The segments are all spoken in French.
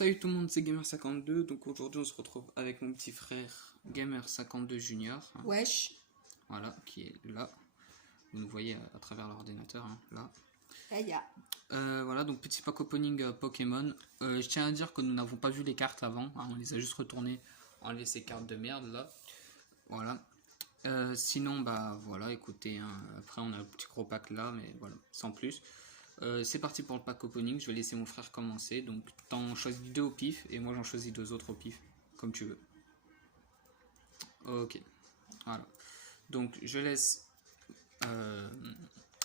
Salut tout le monde, c'est Gamer52. Donc aujourd'hui on se retrouve avec mon petit frère Gamer52 Junior. Wesh. Voilà, qui est là. Vous nous voyez à travers l'ordinateur, hein, là. Voilà, donc petit pack opening Pokémon. Je tiens à dire que nous n'avons pas vu les cartes avant, hein, on les a juste retournées en laissé cartes de merde là. Voilà. Sinon, bah voilà, écoutez, hein, après on a le petit gros pack là, mais voilà, sans plus. C'est parti pour le pack opening, je vais laisser mon frère commencer. Donc t'en choisis deux au pif et moi j'en choisis deux autres au pif, comme tu veux. Ok, voilà. Donc je laisse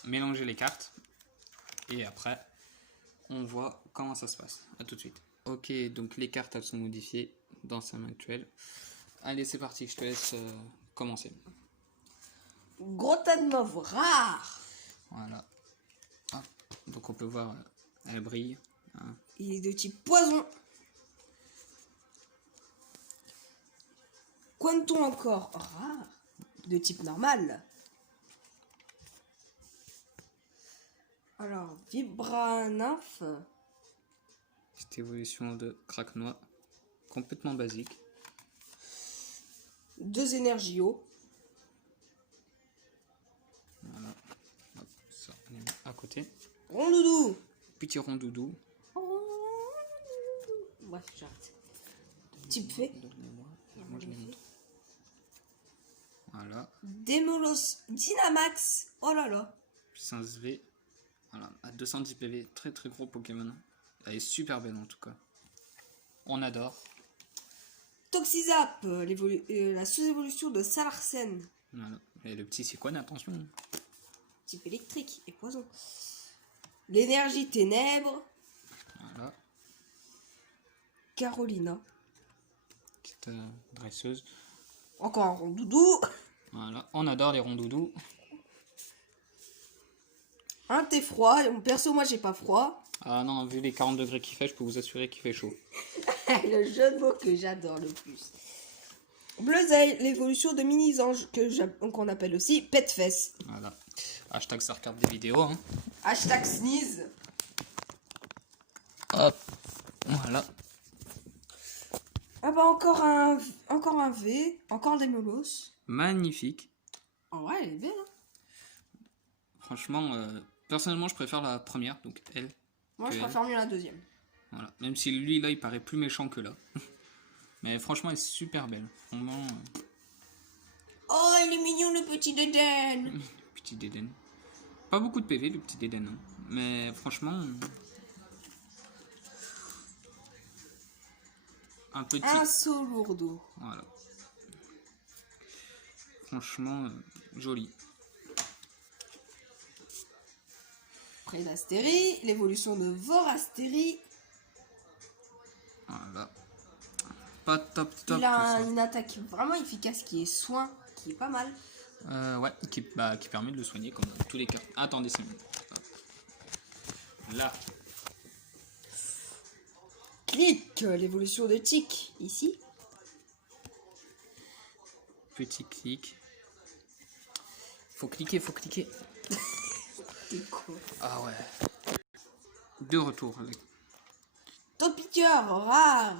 mélanger les cartes et après on voit comment ça se passe. A tout de suite. Ok, donc les cartes elles sont modifiées dans sa main actuelle. Allez, c'est parti, je te laisse commencer. Gros tas de mauve rare. Voilà. Hop. Donc on peut voir, elle brille. Hein. Il est de type poison. Quanton encore rare. De type normal. Alors, Vibra-Nymph. Cette évolution de Craquenois. Complètement basique. 2 énergies eau. Voilà. Hop, ça, on met à côté. Rondoudou. Petit rondoudou. Bref, j'arrête. Type fée. Moi, je les montre. Voilà. Démolos Dynamax. Oh là là. Puissance V. Voilà. À 210 PV. Très très gros Pokémon. Elle est super belle en tout cas. On adore. Toxizap. La sous-évolution de Salarsen. Voilà. Et le petit Cyclone, attention. Type électrique et poison. L'énergie ténèbres. Voilà. Carolina. Petite dresseuse. Encore un rondoudou. Voilà. On adore les rondoudous. Un thé froid. Perso, moi, j'ai pas froid. Ah non, vu les 40 degrés qu'il fait, je peux vous assurer qu'il fait chaud. Le jeu de mots que j'adore le plus. Bleuzeil, l'évolution de mini-ange qu'on appelle aussi Petfess. Voilà. Hashtag ça regarde des vidéos. Hein. Hashtag sneeze. Hop. Voilà. Ah bah encore un V. Encore des molos. Magnifique. Oh ouais, elle est belle. Hein. Franchement, personnellement, je préfère la première, donc elle. Moi, je préfère mieux la deuxième. Voilà. Même si lui, là, il paraît plus méchant que là. Mais franchement, elle est super belle. Vraiment. Oh, il est mignon, le petit Déden. Petit Déden. Pas beaucoup de PV, le petit Déden. Hein. Mais franchement. Un petit. Un saut lourdeau. Voilà. Franchement, joli. Prédastérie, l'évolution de Vorastérie. Voilà. Pas top. Il a une attaque vraiment efficace qui est soin, qui est pas mal. Ouais, qui permet de le soigner comme dans tous les cas. Attendez 5 minutes. Là. Clic, l'évolution de Tic, ici. Petit clic. Faut cliquer. T'es con. Ah ouais. De retour avec. Topiqueur, rare.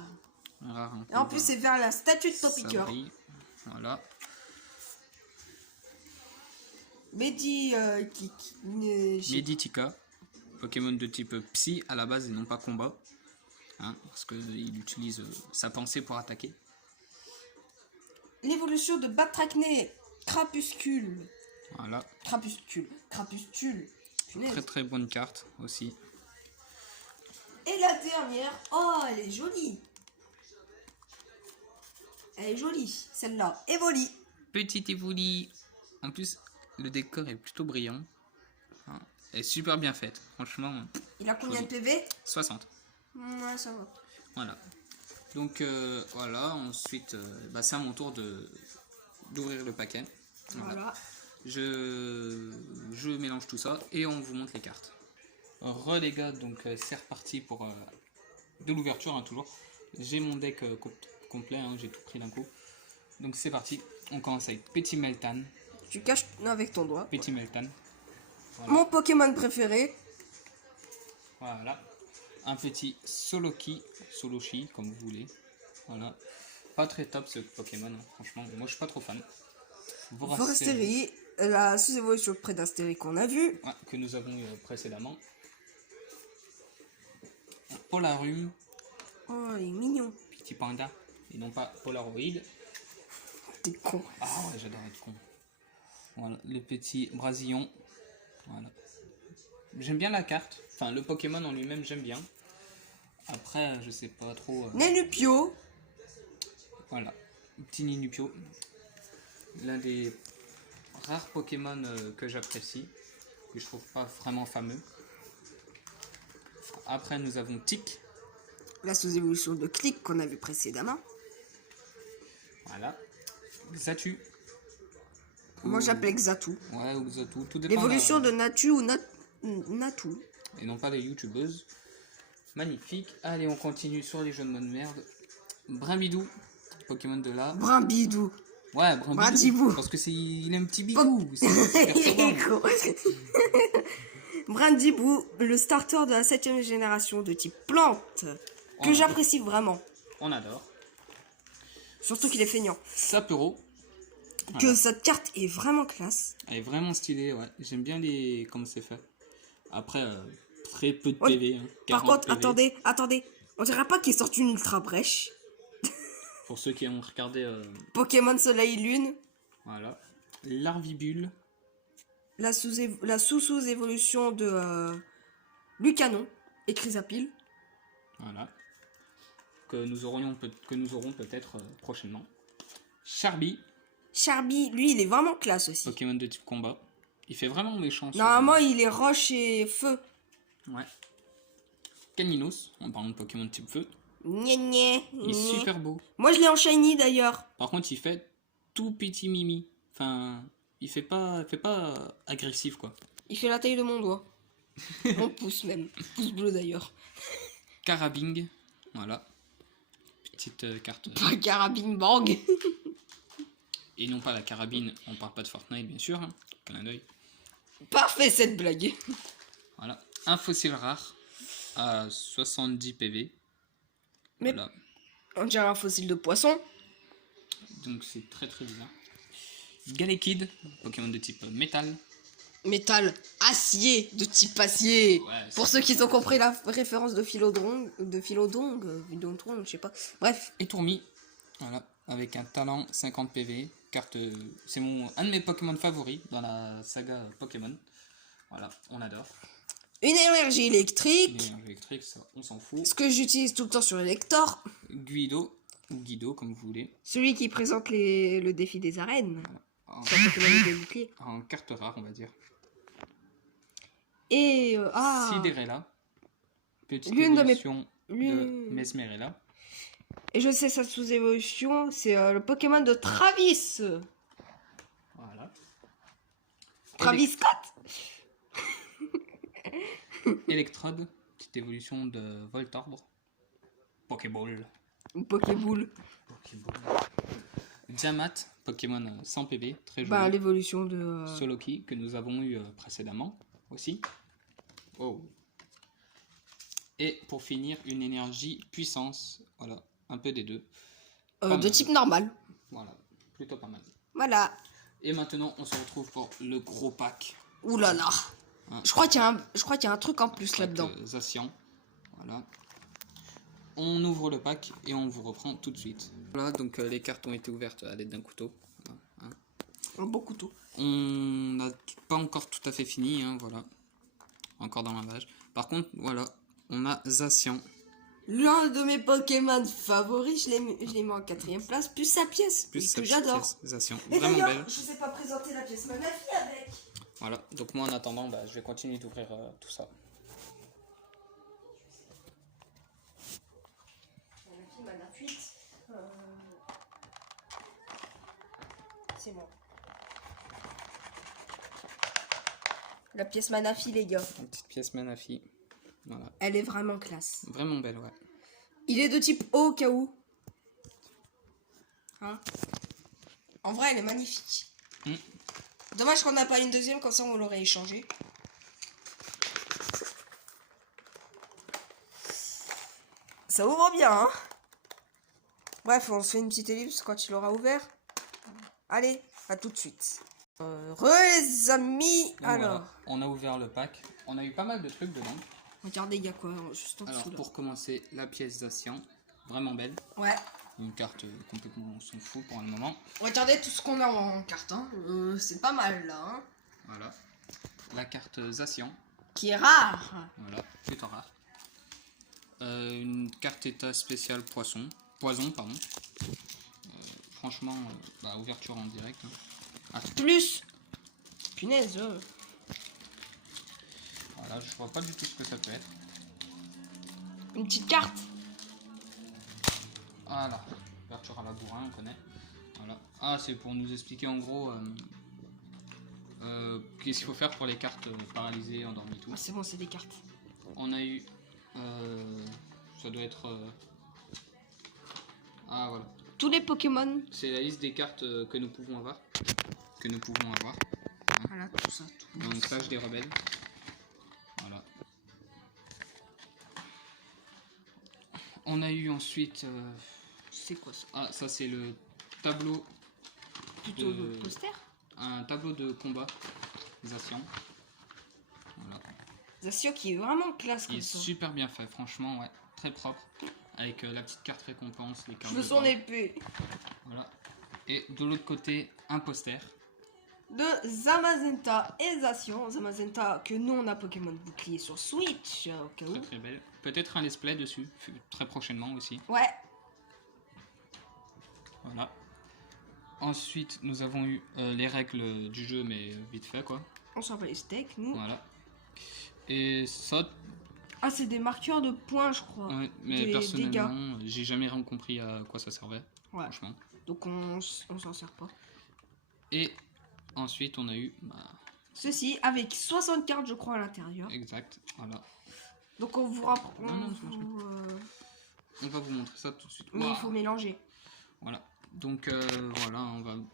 Rare, hein, Et en plus, c'est vers la statue de Topiqueur. Voilà. Meditika. Pokémon de type Psy à la base et non pas combat. Hein, parce qu'il utilise sa pensée pour attaquer. L'évolution de Batracné, Crapuscule. Voilà. Crapustule. Très très bonne carte aussi. Et la dernière, oh, elle est jolie. Elle est jolie, celle-là. Evoli. Petite Evoli. En plus, le décor est plutôt brillant. Hein, elle est super bien faite. Franchement. Il a combien de PV? 60. Ouais, ça va. Voilà. Donc voilà, ensuite c'est à mon tour d'ouvrir le paquet. Voilà. Je mélange tout ça et on vous montre les cartes. Les gars, donc c'est reparti pour de l'ouverture, hein, toujours. J'ai mon deck complet, hein, j'ai tout pris d'un coup. Donc c'est parti, on commence avec Petit Meltan. Tu caches avec ton doigt. Petit Meltan. Voilà. Mon Pokémon préféré. Voilà. un petit Soloki, comme vous voulez. Voilà. Pas très top ce Pokémon, hein. Franchement, moi je suis pas trop fan. Foresterie, la sous-évolution de Prédastérie qu'on a vu. Ouais, que nous avons eu précédemment. Polarum. Oh, il est mignon. Petit panda. Et non pas Polaroid. T'es con. Ah ouais, j'adore être con. Voilà, le petit Brasillon. Voilà. J'aime bien la carte. Enfin, le Pokémon en lui-même, j'aime bien. Après, je sais pas trop. Nenupio. Voilà, petit Ninupio. L'un des rares Pokémon que j'apprécie, que je trouve pas vraiment fameux. Après, nous avons Tic. La sous-évolution de Click qu'on a vu précédemment. Voilà. Xatu. Moi j'appelle Xatu. Ouais, ou Xatu. Tout dépend. L'évolution de Natu ou Natu. Et non pas les youtubeuses. Magnifique. Allez, on continue sur les jeux de mode merde. Brimbidou. Pokémon de là. Brimbidou. Ouais, Brimbidou. Parce que il a un petit bidou. Brindibou, le starter de la 7ème génération de type plante. Que j'apprécie vraiment. On adore. Surtout qu'il est feignant. Sapero. Voilà. Que cette carte est vraiment classe. Elle est vraiment stylée, ouais. J'aime bien comment c'est fait. Après, très peu de PV. Hein. Par contre, PV. Attendez. On dirait pas qu'il est sorti une ultra brèche. Pour ceux qui ont regardé... Pokémon Soleil Lune. Voilà. Larvibule. La sous-évolution de Lucanon et Chrysapile. Voilà. Que nous aurons peut-être prochainement. Charby. Charby, lui, il est vraiment classe aussi. Pokémon de type combat. Il fait vraiment méchant. Normalement, il est roche et feu. Ouais. Caninos, en parlant de Pokémon de type feu. Il est super beau. Moi, je l'ai en shiny d'ailleurs. Par contre, il fait tout petit mimi. Enfin, il fait pas agressif, quoi. Il fait la taille de mon doigt. Mon pouce même. Pouce bleu d'ailleurs. Carabing. Voilà. Petite carte. Pas Carabing Bang. Et non pas la carabine, on parle pas de Fortnite bien sûr, hein. Clin d'œil. Parfait cette blague. Voilà, un fossile rare à 70 PV. Mais voilà. On dirait un fossile de poisson. Donc c'est très très bizarre. Galekid, Pokémon de type métal. Métal, acier, de type acier. Ouais, pour ceux qui ont compris la référence de Philodrome, je sais pas. Bref. Et Tourmi, voilà, avec un talent 50 PV. Carte, c'est un de mes Pokémon favoris dans la saga Pokémon. Voilà, on adore. Une énergie électrique. Une énergie électrique, ça, on s'en fout. Ce que j'utilise tout le temps sur Elector. Guido, ou Guido, comme vous voulez. Celui qui présente le défi des arènes. Voilà. En carte rare, on va dire. Et Sidérella. Petite évolution de Mesmerella. Et je sais sa sous-évolution, c'est le Pokémon de Travis. Voilà. Travis Scott. Electrode, petite évolution de Voltorb. Pokéball. Pokéball. Diamat, Pokémon 100 PV, très joli. L'évolution de Soloki, que nous avons eu précédemment aussi. Oh. Et pour finir, une énergie puissance. Voilà, un peu des deux. De type normal. Voilà, plutôt pas mal. Voilà. Et maintenant, on se retrouve pour le gros pack. Ouh là là. Hein, je crois qu'il y a un truc en plus là-dedans. Zacian. Voilà. On ouvre le pack et on vous reprend tout de suite. Voilà, donc les cartes ont été ouvertes à l'aide d'un couteau. Voilà, hein. Un beau couteau. On n'a pas encore tout à fait fini, hein, voilà. Encore dans l'emballage. Par contre, voilà, on a Zacian. L'un de mes Pokémon favoris, je l'ai mis en 4ème place, plus sa pièce, que j'adore. Zacian, et vraiment belle. Je sais pas présenter la pièce Manafi avec. Voilà, donc moi en attendant, je vais continuer d'ouvrir tout ça. Manafi, c'est moi. La pièce Manafi, les gars. Une petite pièce Manafi. Voilà. Elle est vraiment classe. Vraiment belle, ouais. Il est de type O au cas où. Hein? En vrai, elle est magnifique. Dommage qu'on n'a pas une deuxième, comme ça on l'aurait échangé. Ça ouvre bien, hein. Bref, on se fait une petite ellipse quand il aura ouvert. Allez, à tout de suite. Les amis, donc, alors... Voilà, on a ouvert le pack. On a eu pas mal de trucs dedans. Regardez, il y a quoi juste en dessous. Alors, pour commencer, la pièce Zacian. Vraiment belle. Ouais. Une carte complètement, on s'en fout pour le moment. Regardez tout ce qu'on a en carte, hein. C'est pas mal, là, hein. Voilà. La carte Zacian. Qui est rare. Voilà, plutôt rare. Une carte état spéciale poisson. Poison, pardon. Franchement, ouverture en direct. Hein. Ah, plus. Punaise. Voilà, je vois pas du tout ce que ça peut être. Une petite carte. Voilà, ouverture à la bourrin, on connaît. Voilà. Ah, c'est pour nous expliquer en gros qu'est-ce qu'il faut faire pour les cartes paralysées, endormies, tout. Ah, c'est bon, c'est des cartes. On a eu, ça doit être, ah voilà. Tous les Pokémon. C'est la liste des cartes que nous pouvons avoir. Voilà, tout ça. Tout. Donc Clash des rebelles. Voilà. On a eu ensuite. C'est quoi ça? Ah, ça c'est le tableau. Plutôt le poster. Un tableau de combat. Zacian. Voilà. Zacian qui est vraiment classe comme Il est ça. super bien fait, franchement, ouais. Très propre. Avec la petite carte récompense, les cartes. Je veux son épée. Voilà. Et de l'autre côté, un poster. De Zamazenta et Zacian. Zamazenta que nous on a Pokémon bouclier sur Switch au cas où. Très très belle. Peut-être un let's play dessus, très prochainement aussi. Ouais. Voilà. Ensuite, nous avons eu les règles du jeu, mais vite fait quoi. On s'en va les steaks, nous. Voilà. Et ça. Ah, c'est des marqueurs de points, je crois. Ouais, mais personnellement, j'ai jamais rien compris à quoi ça servait. Ouais. Franchement. Donc on s'en sert pas. Et ensuite, on a eu. Ceci avec 60 cartes, je crois, à l'intérieur. Exact. Voilà. Donc on vous rapprend. On va vous montrer ça tout de suite. Mais il faut mélanger. Voilà. Donc voilà,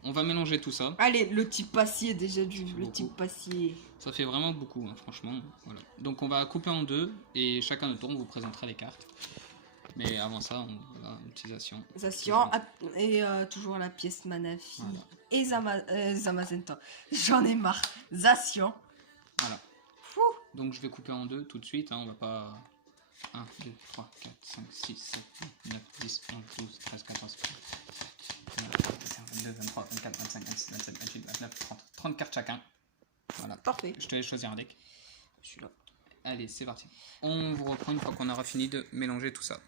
on va mélanger tout ça. Allez, le type passier déjà du type passier. Ça fait vraiment beaucoup, hein, franchement. Voilà. Donc on va couper en deux et chacun notre tour on vous présentera les cartes. Mais avant ça, voilà, utilisation. Zacian et toujours la pièce Manafi. Voilà. Et Zamazenta. J'en ai marre. Zacian. Voilà. Donc je vais couper en deux tout de suite, hein, on va pas. 1, 2, 3, 4, 5, 6, 7, 8, 9, 10, 11, 12, 13, 14, 22, 23, 24, 25, 26, 27, 28, 29, 30. 30 cartes chacun. Voilà. Parfait. Je te laisse choisir un deck. Je suis là. Allez, c'est parti. On vous reprend une fois qu'on aura fini de mélanger tout ça.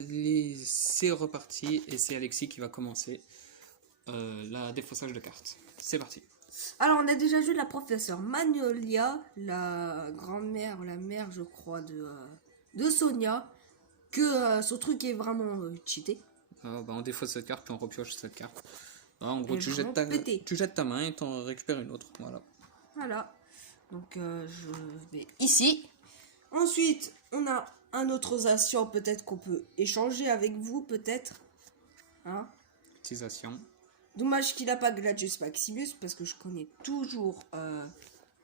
C'est reparti et c'est Alexis qui va commencer la défaussage de cartes. C'est parti. Alors, on a déjà vu la professeure Magnolia, la grand-mère, la mère, je crois, de Sonia, que son truc est vraiment cheaté. On défausse cette carte puis on repioche cette carte. En gros, tu jettes ta main et t'en récupères une autre. Voilà. Donc, je vais ici. Ensuite, on a un autre Zacian, peut-être qu'on peut échanger avec vous, peut-être. Hein? Utilisation. Dommage qu'il n'a pas Gladius Maximus, parce que je connais toujours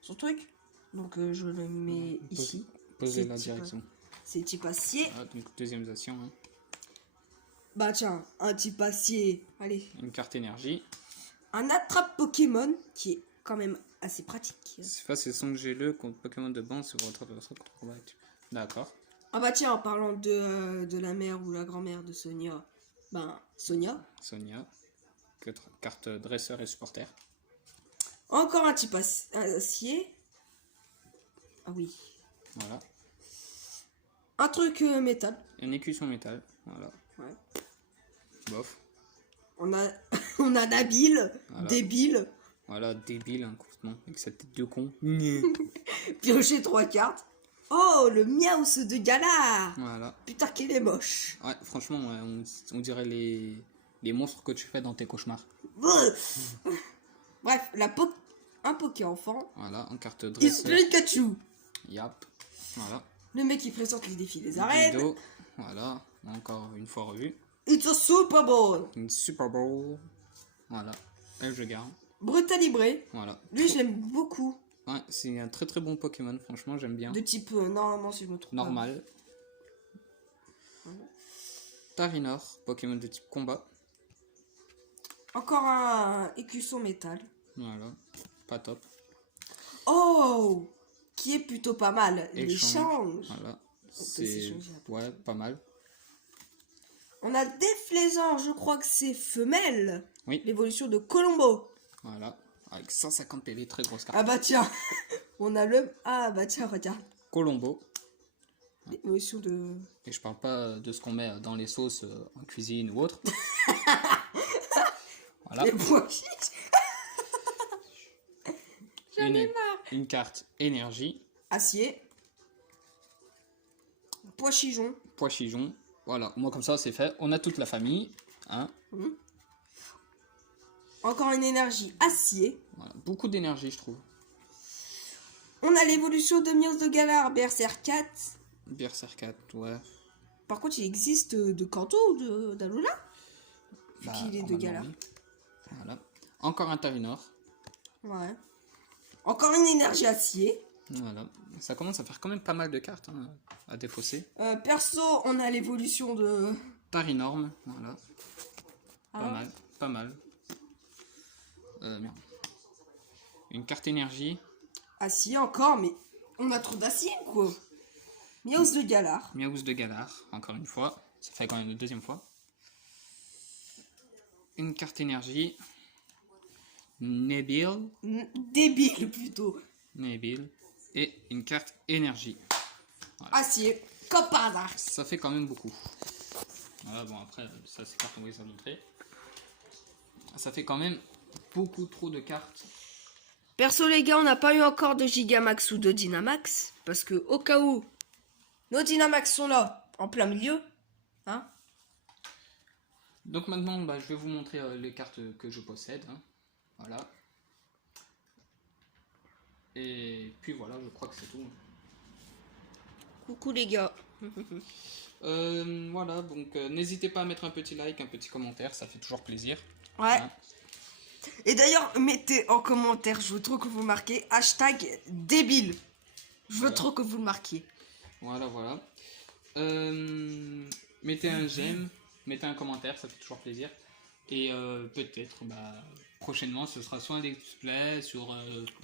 son truc. Donc, je le mets ici. Posez la direction. C'est type acier. Ah, donc, deuxième Zacian. Hein. Bah tiens, un type acier. Allez. Une carte énergie. Un attrape Pokémon, qui est quand même assez pratique. C'est facile, son GLE contre Pokémon de bande sur votre adversaire contre combat. D'accord. Ah bah tiens, en parlant de la mère ou la grand-mère de Sonia, ben Sonia. Sonia. Carte dresseur et supporter. Encore un type acier. Ah oui. Voilà. Un truc métal. Une écusson métal. Voilà. Ouais. Bof. On a Nabil, voilà. débile. Voilà, débile, hein, complètement. Avec sa tête de con. Piocher 3 cartes. Oh, le Miaus de Galar. Voilà. Putain, qu'il est moche. Ouais, franchement, ouais, on dirait les monstres que tu fais dans tes cauchemars. Bref, un Poké enfant. Voilà, en carte dresseur. Pikachu. Yap. Voilà. Le mec qui présente les défis des arènes. Dido. Voilà, encore une fois revu. It's a Super Bowl. Une Super Bowl. Voilà. Et je garde. Brutalibré. Voilà. Lui, je l'aime beaucoup. Ouais, c'est un très très bon Pokémon, franchement, j'aime bien. De type, normalement, si je me trompe normal. pas. Tarinor, Pokémon de type combat. Encore un écusson métal. Voilà, pas top. Oh, qui est plutôt pas mal. L'échange. Voilà, c'est ouais, pas mal. On a Déflaisant, je crois que c'est femelle. Oui. L'évolution de Colombo. Voilà, avec 150 PV, très grosse carte. Ah bah tiens, on a le... Ah bah tiens, regarde. Colombo. L'évolution de... Et je parle pas de ce qu'on met dans les sauces en cuisine ou autre. Voilà. Les pois chiches. J'en ai marre. Une carte énergie. Acier. Pois chichon. Pois chichon. Voilà, moi comme ça c'est fait. On a toute la famille. Hein. Encore une énergie acier. Voilà. Beaucoup d'énergie, je trouve. On a l'évolution de Mios de Galar, Berserkat. Berserkat, ouais. Par contre, il existe de Kanto ou d'Alola vu qu'il est de Galar. Oui. Voilà. Encore un Tarinor. Ouais. Encore une énergie acier. Voilà. Ça commence à faire quand même pas mal de cartes hein, à défausser. Perso, on a l'évolution de... Tarinorm, voilà. Ah. Pas mal, pas mal. Merde. Une carte énergie. Acier encore, mais on a trop d'acier quoi. Miaus de Galar. Miaus de Galar, encore une fois. Ça fait quand même la deuxième fois. Une carte énergie. Nebil. Débile plutôt. Nebil. Et une carte énergie. Voilà. Acier, comme par hasard. Ça fait quand même beaucoup. Voilà, bon après, ça c'est cartes on va les montrer. Ça fait quand même beaucoup trop de cartes. Perso les gars, on n'a pas eu encore de Gigamax ou de Dynamax. Parce que au cas où, nos Dynamax sont là, en plein milieu. Hein? Donc maintenant, je vais vous montrer les cartes que je possède. Hein. Voilà. Et puis voilà, je crois que c'est tout. Coucou les gars. Voilà, donc n'hésitez pas à mettre un petit like, un petit commentaire, ça fait toujours plaisir. Ouais. Hein. Et d'ailleurs, mettez en commentaire, je veux trop que vous marquiez hashtag débile. Je veux trop que vous le marquiez. Voilà, voilà. Mettez un j'aime, mettez un commentaire, ça fait toujours plaisir. Et peut-être, prochainement, ce sera soit un let's play sur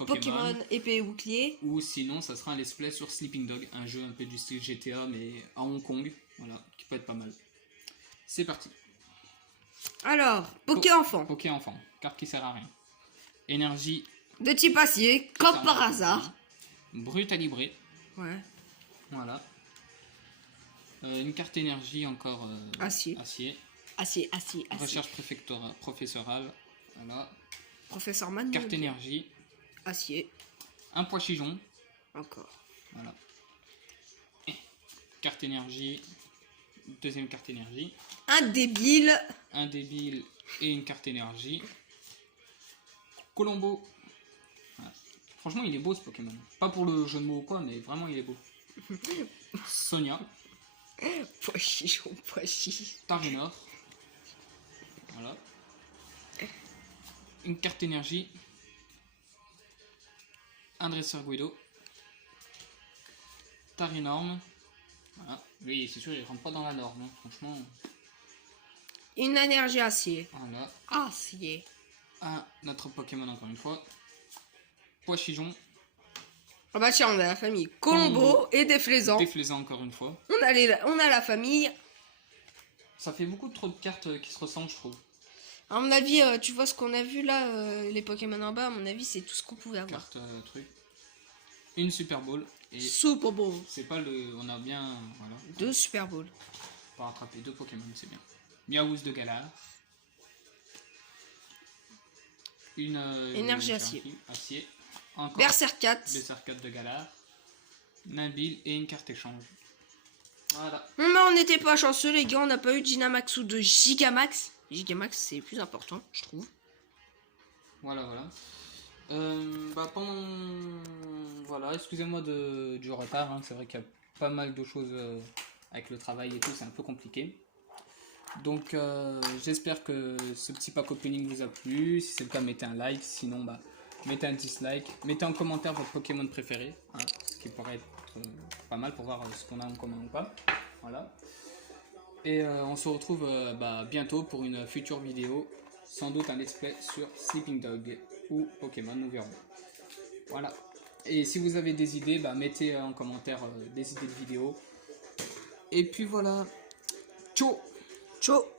Pokémon épée et bouclier. Ou sinon, ça sera un let's play sur Sleeping Dog, un jeu un peu du style GTA, mais à Hong Kong. Voilà, qui peut être pas mal. C'est parti. Alors, Poké Enfant. Poké Enfant, carte qui sert à rien. Énergie. De type acier, comme par hasard. Brut à librer. Ouais. Voilà. Une carte énergie encore acier. Acier. Recherche professorale. Voilà. Professeur Man. Carte énergie. Acier. Un pois chichon. Encore. Voilà. Carte énergie. Deuxième carte énergie. Un débile. Un débile et une carte énergie. Colombo. Voilà. Franchement, il est beau ce Pokémon. Pas pour le jeu de mots ou quoi, mais vraiment il est beau. Sonia. Pois chichon. Tarinor. Voilà. Une carte énergie. Un dresseur Guido. Tarinorm. Voilà. Oui, c'est sûr, il rentre pas dans la norme, hein. Franchement. Une énergie acier. Voilà. Acier. Notre Pokémon encore une fois. Pois chichon. Ah bah tiens, on a la famille Colombo et Déflaisant. Déflaisant encore une fois. On a la famille. Ça fait beaucoup trop de cartes qui se ressemblent, je trouve. À mon avis, tu vois ce qu'on a vu là, les Pokémon en bas, à mon avis, c'est tout ce qu'on pouvait avoir. Carte truc. Une Super Bowl. Et Super Bowl. C'est pas le. On a bien. Voilà. 2 Super Bowl. On va rattraper 2 Pokémon, c'est bien. Miaouz de Galar. Une. Énergie acier. Acier. Encore. Berserkat. Berserkat de Galar. Nabil et une carte échange. Voilà. Mais on n'était pas chanceux, les gars, on n'a pas eu de Dynamax ou de Gigamax. Gigamax, c'est plus important, je trouve. Voilà. Voilà, excusez-moi du retard, hein. C'est vrai qu'il y a pas mal de choses avec le travail et tout, c'est un peu compliqué. Donc j'espère que ce petit pack opening vous a plu. Si c'est le cas, mettez un like, sinon mettez un dislike. Mettez en commentaire votre Pokémon préféré, hein, ce qui pourrait être pas mal pour voir ce qu'on a en commun ou pas. Voilà. Et on se retrouve bientôt pour une future vidéo. Sans doute un let's play sur Sleeping Dog ou Pokémon, nous verrons. Voilà. Et si vous avez des idées, mettez en commentaire des idées de vidéos. Et puis voilà. Ciao. Ciao.